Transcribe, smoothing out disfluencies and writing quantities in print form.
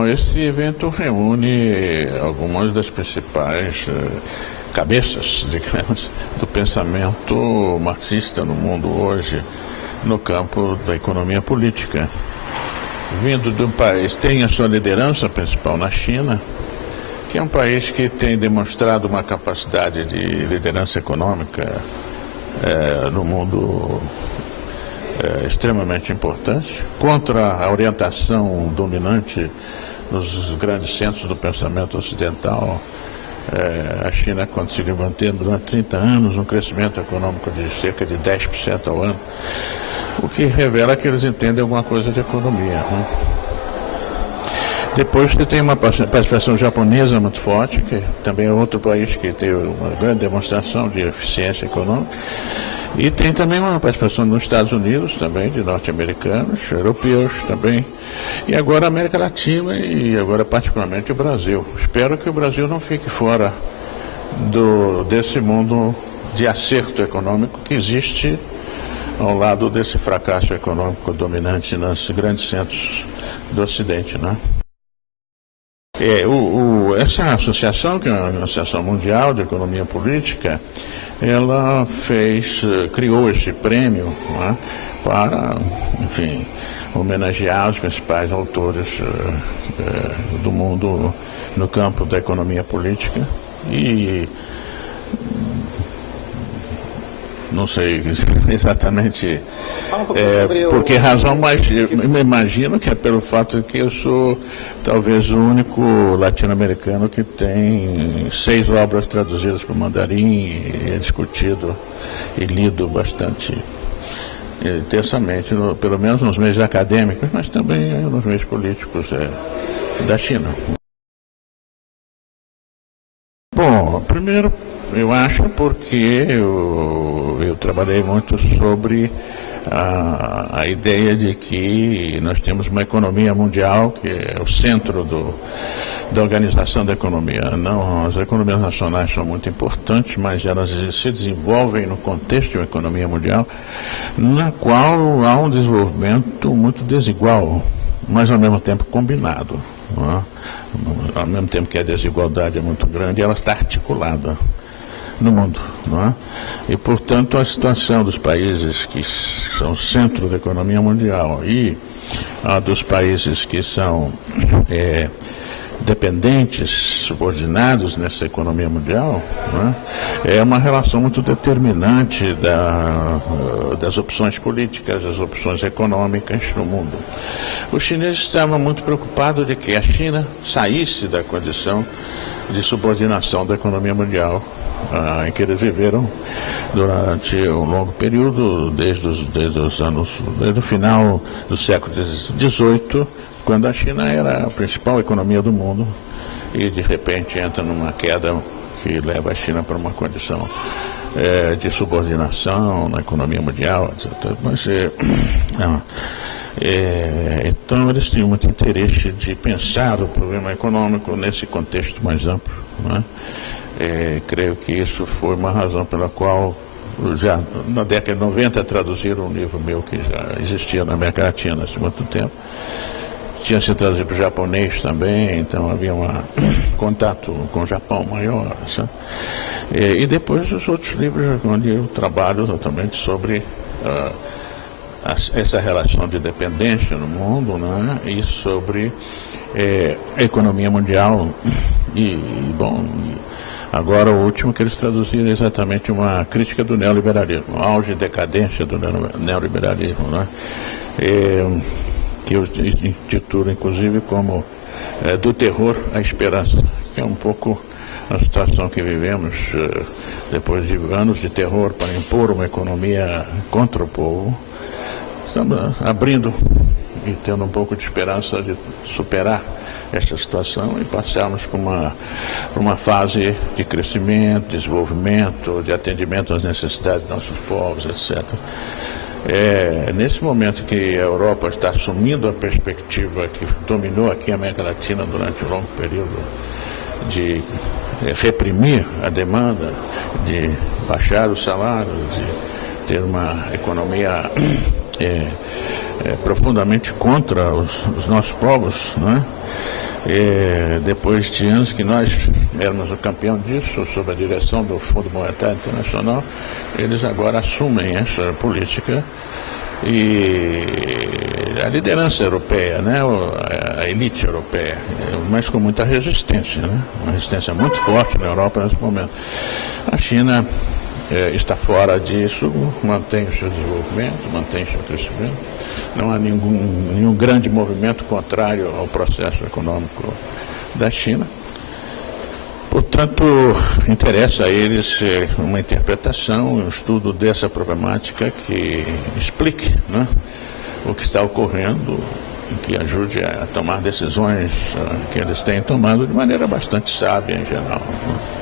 Bom, esse evento reúne algumas das principais cabeças, digamos, do pensamento marxista no mundo hoje, no campo da economia política. Vindo de um país, tem a sua liderança principal na China, que é um país que tem demonstrado uma capacidade de liderança econômica no mundo extremamente importante, contra a orientação dominante nos grandes centros do pensamento ocidental. A China conseguiu manter durante 30 anos um crescimento econômico de cerca de 10% ao ano, o que revela que eles entendem alguma coisa de economia, né? Depois você tem uma participação japonesa muito forte, que também é outro país que tem uma grande demonstração de eficiência econômica. E tem também uma participação nos Estados Unidos, também, de norte-americanos, europeus também. E agora a América Latina e agora particularmente o Brasil. Espero que o Brasil não fique fora desse mundo de acerto econômico que existe ao lado desse fracasso econômico dominante nos grandes centros do Ocidente, né? Essa associação, que é uma associação mundial de economia política, ela criou esse prêmio, né, para, enfim, homenagear os principais autores do mundo no campo da economia política. E não sei exatamente por que razão, mas eu me imagino que é pelo fato de que eu sou talvez o único latino-americano que tem 6 obras traduzidas para o mandarim e é discutido e lido bastante intensamente, pelo menos nos meios acadêmicos, mas também nos meios políticos da China. Bom, primeiro, eu acho porque eu trabalhei muito sobre a ideia de que nós temos uma economia mundial que é o centro da organização da economia. Não, as economias nacionais são muito importantes, mas elas se desenvolvem no contexto de uma economia mundial, na qual há um desenvolvimento muito desigual, mas ao mesmo tempo combinado, não é? Ao mesmo tempo que a desigualdade é muito grande, ela está articulada no mundo, não é? E, portanto, a situação dos países que são centro da economia mundial e a dos países que são dependentes, subordinados nessa economia mundial, não é? É uma relação muito determinante das opções políticas, das opções econômicas no mundo. Os chineses estavam muito preocupados de que a China saísse da condição de subordinação da economia mundial em que eles viveram durante um longo período, desde o final do século XVIII, quando a China era a principal economia do mundo e de repente entra numa queda que leva a China para uma condição de subordinação na economia mundial, etc. Mas, então eles tinham muito interesse de pensar o problema econômico nesse contexto mais amplo, não é? Creio que isso foi uma razão pela qual, já na década de 90, traduziram um livro meu que já existia na América Latina há muito tempo. Tinha sido traduzido para o japonês também, então havia um contato com o Japão maior, sabe? E depois os outros livros onde eu trabalho exatamente sobre essa relação de dependência no mundo, né? E sobre a economia mundial. Bom, agora o último que eles traduziram é exatamente uma crítica do neoliberalismo, auge e decadência do neoliberalismo, né? Que eu intitulo inclusive como do terror à esperança, que é um pouco a situação que vivemos depois de anos de terror para impor uma economia contra o povo. Estamos abrindo e tendo um pouco de esperança de superar esta situação e passarmos por uma fase de crescimento, desenvolvimento, de atendimento às necessidades dos nossos povos, etc. Nesse momento que a Europa está assumindo a perspectiva que dominou aqui a América Latina durante um longo período de reprimir a demanda, de baixar os salários, de ter uma economia profundamente contra os nossos povos, né? depois de anos que nós éramos o campeão disso, sob a direção do Fundo Monetário Internacional, eles agora assumem essa política e a liderança europeia, né, a elite europeia, mas com muita resistência, né, uma resistência muito forte na Europa nesse momento. A China está fora disso, mantém o seu desenvolvimento, mantém o seu crescimento. Não há nenhum grande movimento contrário ao processo econômico da China. Portanto, interessa a eles uma interpretação, um estudo dessa problemática que explique, né, o que está ocorrendo e que ajude a tomar decisões que eles têm tomado de maneira bastante sábia em geral, né.